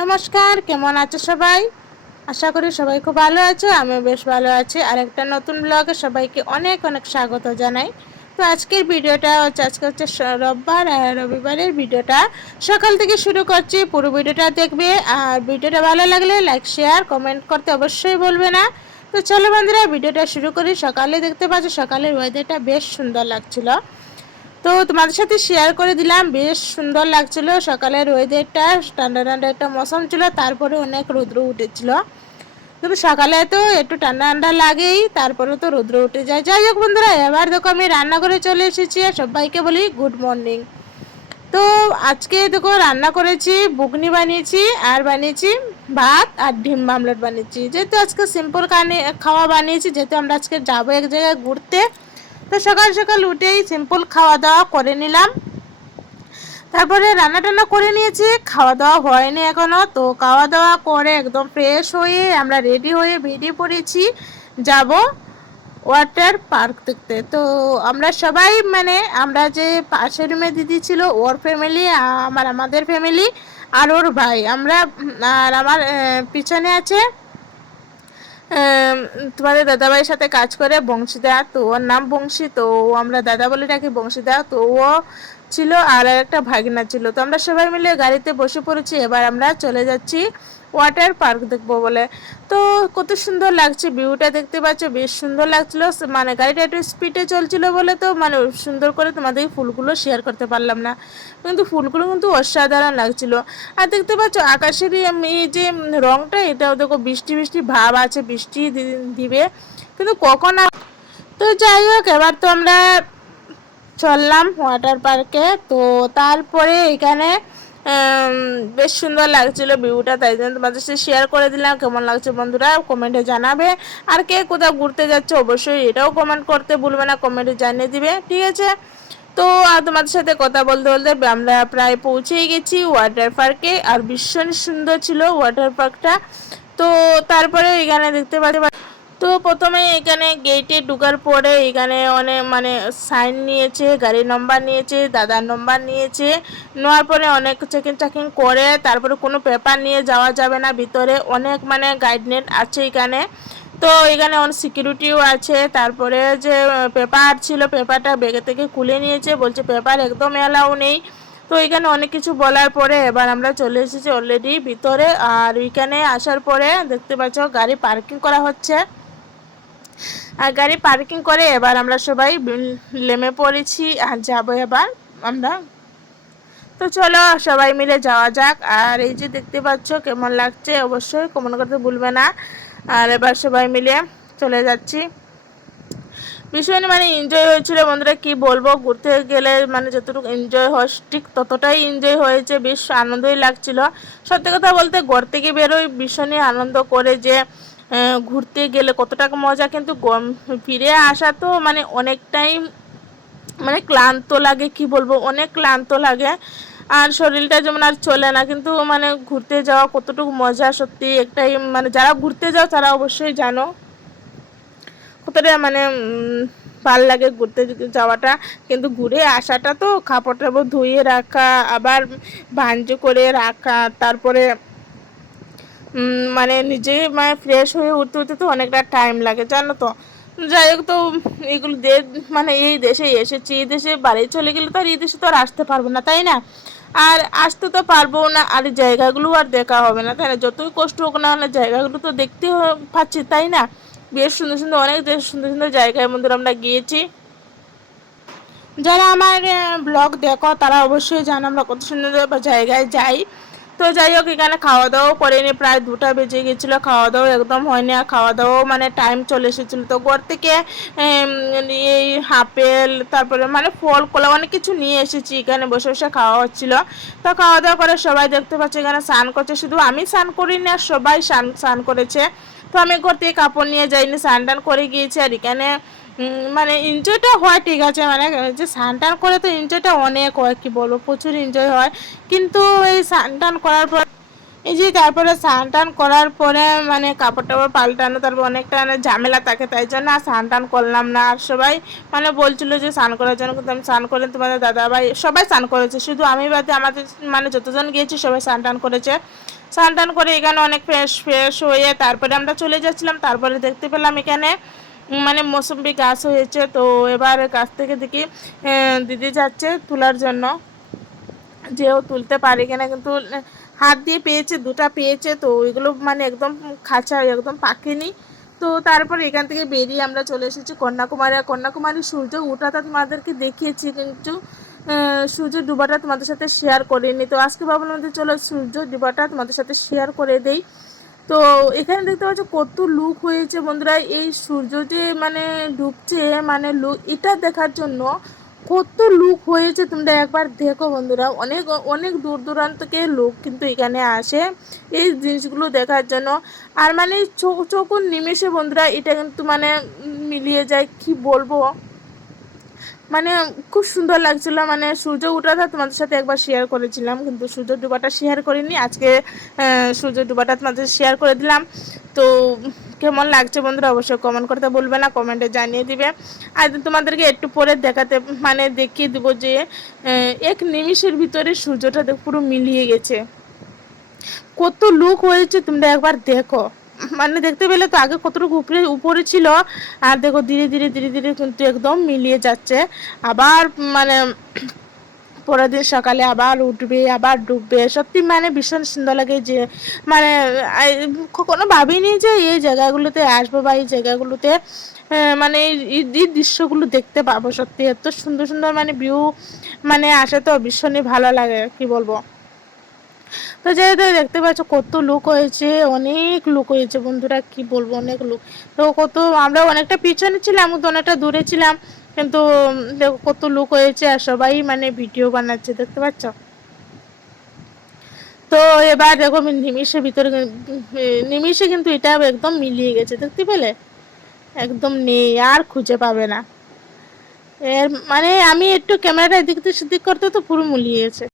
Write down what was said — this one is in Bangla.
নমস্কার, কেমন আছো সবাই? আশা করি সবাই খুব ভালো আছো। আমিও বেশ ভালো আছি। আর একটা নতুন ব্লগে সবাইকে অনেক অনেক স্বাগত জানাই। তো আজকের ভিডিওটা হচ্ছে রোববার, আর রবিবারের ভিডিওটা সকাল থেকে শুরু করছি। পুরো ভিডিওটা দেখবে, আর ভিডিওটা ভালো লাগলে লাইক শেয়ার কমেন্ট করতে অবশ্যই বলবে না। তো চলো বন্ধুরা, ভিডিওটা শুরু করি। সকালে দেখতে পাচ্ছ সকালের ওয়েদারটা বেশ সুন্দর লাগছিল, তো তোমাদের সাথে শেয়ার করে দিলাম। বেশ সুন্দর লাগছিল সকালের ওয়েদারটা, ঠান্ডা ঠান্ডা একটা মৌসুম ছিল, তারপরে অনেক রৌদ্র উঠেছিল। তবে সকালে তো একটু ঠান্ডা ঠান্ডা লাগেই, তারপরে তো রৌদ্র উঠে যায়। যাই হোক বন্ধুরা, এবার দেখো আমি রান্না করে চলে এসেছি, আর সবাইকে বলি গুড মর্নিং। তো আজকে দেখো রান্না করেছি, বুগনি বানিয়েছি, আর বানিয়েছি ভাত আর ডিম আমলেট বানিয়েছি। যেহেতু আজকে সিম্পল খাওয়া বানিয়েছি, যেহেতু আমরা আজকে যাবো এক জায়গায় ঘুরতে, তো সকাল সকাল উঠেই সিম্পল খাওয়া দাওয়া করে নিলাম। তারপরে রান্না টান্না করে নিয়েছি, খাওয়া দাওয়া হয়নি এখনো। তো খাওয়া দাওয়া করে একদম ফ্রেশ হয়ে আমরা রেডি হয়ে বেরিয়ে পড়েছি, যাব ওয়াটার পার্ক দেখতে। তো আমরা সবাই মানে আমরা যে পাশের রুমে দিদি ছিল, ওর ফ্যামিলি, আমাদের ফ্যামিলি, আর ওর ভাই, আমরা আর আমার পিছনে আছে তোমাদের দাদাভাইয়ের সাথে কাজ করে বংশীদা, তো ওর নাম বংশী, তো আমরা দাদা বলে ডাকি বংশীদা। তো ও ছিল, আর একটা ভাগিনা ছিল। তো আমরা সবাই মিলে গাড়িতে বসে পড়েছি, এবার আমরা চলে যাচ্ছি ওয়াটার পার্ক দেখবো বলে। তো কত সুন্দর লাগছে ভিউটা, দেখতে পাচ্ছ বেশ সুন্দর লাগছিল। মানে গাড়িটা একটু স্পিডে চলছিল বলে তো মানে সুন্দর করে তোমাদের ফুলগুলো শেয়ার করতে পারলাম না, কিন্তু ফুলগুলো কিন্তু অসাধারণ লাগছিল। আর দেখতে পাচ্ছ আকাশের এই যে রংটা, এটাও দেখো বৃষ্টি বৃষ্টি ভাব আছে, বৃষ্টি দিবে, কিন্তু কখন। তো যাই হোক, এবার তো আমরা চললাম ওয়াটার পার্কে। তো তারপরে এখানে বেশ সুন্দর লাগছিল ভিউটা, তাই জন্য তোমাদের সাথে শেয়ার করে দিলাম। কেমন লাগছে বন্ধুরা কমেন্টে জানাবে, আর কে কোথাও ঘুরতে যাচ্ছে অবশ্যই এটাও কমেন্ট করতে ভুলবে না, কমেন্টে জানিয়ে দিবে, ঠিক আছে? তো আর তোমাদের সাথে কথা বলতে বলতে আমরা প্রায় পৌঁছেই গেছি ওয়াটার পার্কে, আর ভীষণ সুন্দর ছিল ওয়াটার পার্কটা। তো তারপরে এখানে দেখতে পাচ্ছি, তো প্রথমে এখানে গেটে ঢোকার পরে এখানে অনেক মানে সাইন নিয়েছে, গাড়ির নম্বর নিয়েছে, দাদার নম্বর নিয়েছে, নেওয়ার পরে অনেক চেকিং চেকিং করে তারপরে কোনো পেপার নিয়ে যাওয়া যাবে না ভিতরে, অনেক মানে গাইডলাইন আছে এখানে। তো এখানে অনেক সিকিউরিটিও আছে। তারপরে যে পেপার ছিল, পেপারটা ব্যাগে থেকে খুলে নিয়েছে, বলছে পেপার একদম অ্যালাউ নেই। তো এখানে অনেক কিছু বলার পরে এবার আমরা চলে এসেছি অলরেডি ভিতরে। আর এখানে আসার পরে দেখতে পাচ্ছ গাড়ি পার্কিং করা হচ্ছে, আর গাড়ি পার্কিং করে এবার আমরা সবাই নেমে পড়েছি, আর যাবো এবার আমরা। তো চলো সবাই মিলে যাওয়া যাক। আর এই যে দেখতে পাচ্ছ কেমন লাগছে অবশ্যই কমেন্ট করতে ভুলবে না। আর এবার সবাই মিলে চলে যাচ্ছি। ভীষণ মানে এনজয় হয়েছিল বন্ধুরা, কি বলবো, ঘুরতে গেলে মানে যতটুকু এনজয় হয় ঠিক ততটাই এনজয় হয়েছে, বেশ আনন্দই লাগছিল। সত্যি কথা বলতে ঘর থেকে বেরোই ভীষণই আনন্দ করে, যে ঘুরতে গেলে কতটা মজা, কিন্তু ফিরে আসা তো মানে অনেকটাই মানে ক্লান্ত লাগে, কি বলবো, অনেক ক্লান্ত লাগে, আর শরীরটা যেমন আর চলে না। কিন্তু মানে ঘুরতে যাওয়া কতটুকু মজা, সত্যি একটাই মানে যারা ঘুরতে যাও তারা অবশ্যই জানো কতটা মানে ভাল লাগে ঘুরতে যাওয়াটা। কিন্তু ঘুরে আসাটা তো কাপড় টাপড় ধুয়ে রাখা, আবার ভাঁজ করে রাখা, তারপরে মানে নিজে মানে ফ্রেশ হয়ে উঠতে উঠতে তো অনেকটা টাইম লাগে জানো তো। যাই হোক, তো এগুলো মানে এই দেশে এসেছি, এই দেশে বাড়ি চলে গেলে তো আর এই দেশে তো আর আসতে পারবো না, তাই না? আর আসতে তো পারবো না, আর এই জায়গাগুলো আর দেখা হবে না, তাই না? যতই কষ্ট হোক না হলে জায়গাগুলো তো দেখতে পাচ্ছি, তাই না? বেশ সুন্দর সুন্দর অনেক সুন্দর সুন্দর জায়গায় বন্ধুরা আমরা গিয়েছি। যারা আমার ব্লগ দেখো তারা অবশ্যই জানো আমরা কত সুন্দর জায়গায় যাই। তো যাই হোক, এখানে খাওয়া দাওয়াও করিনি, প্রায় 2টা বেজে গেছিলো, খাওয়া দাওয়া একদম হয়নি। আর খাওয়া দাওয়াও মানে টাইম চলে এসেছিলো। তো ঘর থেকে এই আপেল, তারপরে মানে ফল কলা অনেক কিছু নিয়ে এসেছি, এখানে বসে বসে খাওয়া হচ্ছিলো। তো খাওয়া দাওয়া করে সবাই দেখতে পাচ্ছি এখানে স্নান করছে, শুধু আমি স্নান করিনি আর সবাই স্নান করেছে। তো আমি ঘর থেকে কাপড় নিয়ে যাইনি, স্নান টান করে গিয়েছি। আর এখানে মানে এনজয়টা হয়, ঠিক আছে, মানে যে স্নান টান করে তো এনজয়টা অনেক হয়, কি বলবো, প্রচুর এনজয় হয়। কিন্তু এই স্নান টান করার পর এই যে তারপরে স্নান টান করার পরে মানে কাপড় টাপড় পাল্টানো, তারপর অনেকটা মানে ঝামেলা থাকে, তাই জন্য আর স্নান টান করলাম না। আর সবাই মানে বলছিল যে স্নান করার জন্য, কিন্তু আমি স্নান করেন, তোমাদের দাদা ভাই সবাই স্নান করেছে, শুধু আমি বাদে আমাদের মানে যতজন গিয়েছি সবাই স্নান টান করেছে। স্নান টান করে এখানে অনেক ফ্রেশ ফ্রেশ হয়ে তারপরে আমরা চলে যাচ্ছিলাম। তারপরে দেখতে পেলাম এখানে মানে মৌসুম্বি গাছ হয়েছে। তো এবার গাছ থেকে দেখি দিদি যাচ্ছে তোলার জন্য, যেও তুলতে পারি কিনা, কিন্তু হাত দিয়ে পেয়েছে, দুটা পেয়েছে, তো ওইগুলো মানে একদম খাঁচা, একদম পাকেনি। তো তারপর এখান থেকে বেরিয়ে আমরা চলে এসেছি কন্যাকুমারী। কন্যাকুমারী সূর্য ওঠাটা তোমাদেরকে দেখিয়েছি, কিন্তু সূর্য ডুবাটা তোমাদের সাথে শেয়ার করিনি। তো আজকে ভাবলাম যে চলো সূর্য ডুবাটা তোমাদের সাথে শেয়ার করে দেই। তো এখানে দেখতে পাচ্ছ কত লুক হয়েছে বন্ধুরা, এই সূর্য যে মানে ডুবছে মানে লুক, এটা দেখার জন্য কত লুক হয়েছে তোমরা একবার দেখো বন্ধুরা। অনেক অনেক দূর দূরান্ত থেকে লোক কিন্তু এখানে আসে এই জিনিসগুলো দেখার জন্য। আর মানে চোখ নিমেষে বন্ধুরা এটা কিন্তু মানে মিলিয়ে যায়, কি বলবো, মানে খুব সুন্দর লাগছিল। মানে সূর্য ওঠাটা তোমাদের সাথে একবার শেয়ার করেছিলাম, কিন্তু সূর্য ডুবাটা শেয়ার করিনি। আজকে সূর্য ডুবাটা তোমাদের শেয়ার করে দিলাম। তো কেমন লাগছে বন্ধুরা অবশ্যই কমেন্ট করতে বলবে না, কমেন্টে জানিয়ে দিবে। আর তোমাদেরকে একটু পরে দেখাতে মানে দেখিয়ে দেবো যে এক নিমিষের ভিতরে সূর্যটা পুরো মিলিয়ে গেছে, কত লুক হয়েছে তোমরা একবার দেখো। মানে দেখতে পেলে তো আগে কতটুকু উপরে ছিল, আর দেখো ধীরে ধীরে ধীরে ধীরে কিন্তু একদম মিলিয়ে যাচ্ছে। আবার মানে পরের দিন সকালে আবার উঠবে, আবার ডুববে, সত্যি মানে ভীষণ সুন্দর লাগে। যে মানে কখনো ভাবিনি যে এই জায়গাগুলোতে আসবো বা এই জায়গাগুলোতে মানে এই দৃশ্যগুলো দেখতে পাবো। সত্যি এত সুন্দর সুন্দর মানে ভিউ মানে আসে, তো ভীষণই ভালো লাগে, কি বলবো। তো যেহেতু দেখতে পাচ্ছ কত লোক হয়েছে, অনেক লোক হয়েছে বন্ধুরা, কি বলবো, অনেক লোক। তো কত আমরা অনেকটা পিছনে ছিলাম, তো অনেকটা দূরে ছিলাম, কিন্তু দেখো কত লোক হয়েছে, আর সবাই মানে ভিডিও বানাচ্ছে, দেখতে পাচ্ছ। তো এবার দেখো নিমিষের ভিতরে নিমিষে কিন্তু এটা একদম মিলিয়ে গেছে, দেখতে পেলে একদম নেই, আর খুঁজে পাবে না। এর মানে আমি একটু ক্যামেরাটা এদিক সেদিক করতে তো পুরো মিলিয়ে গেছে।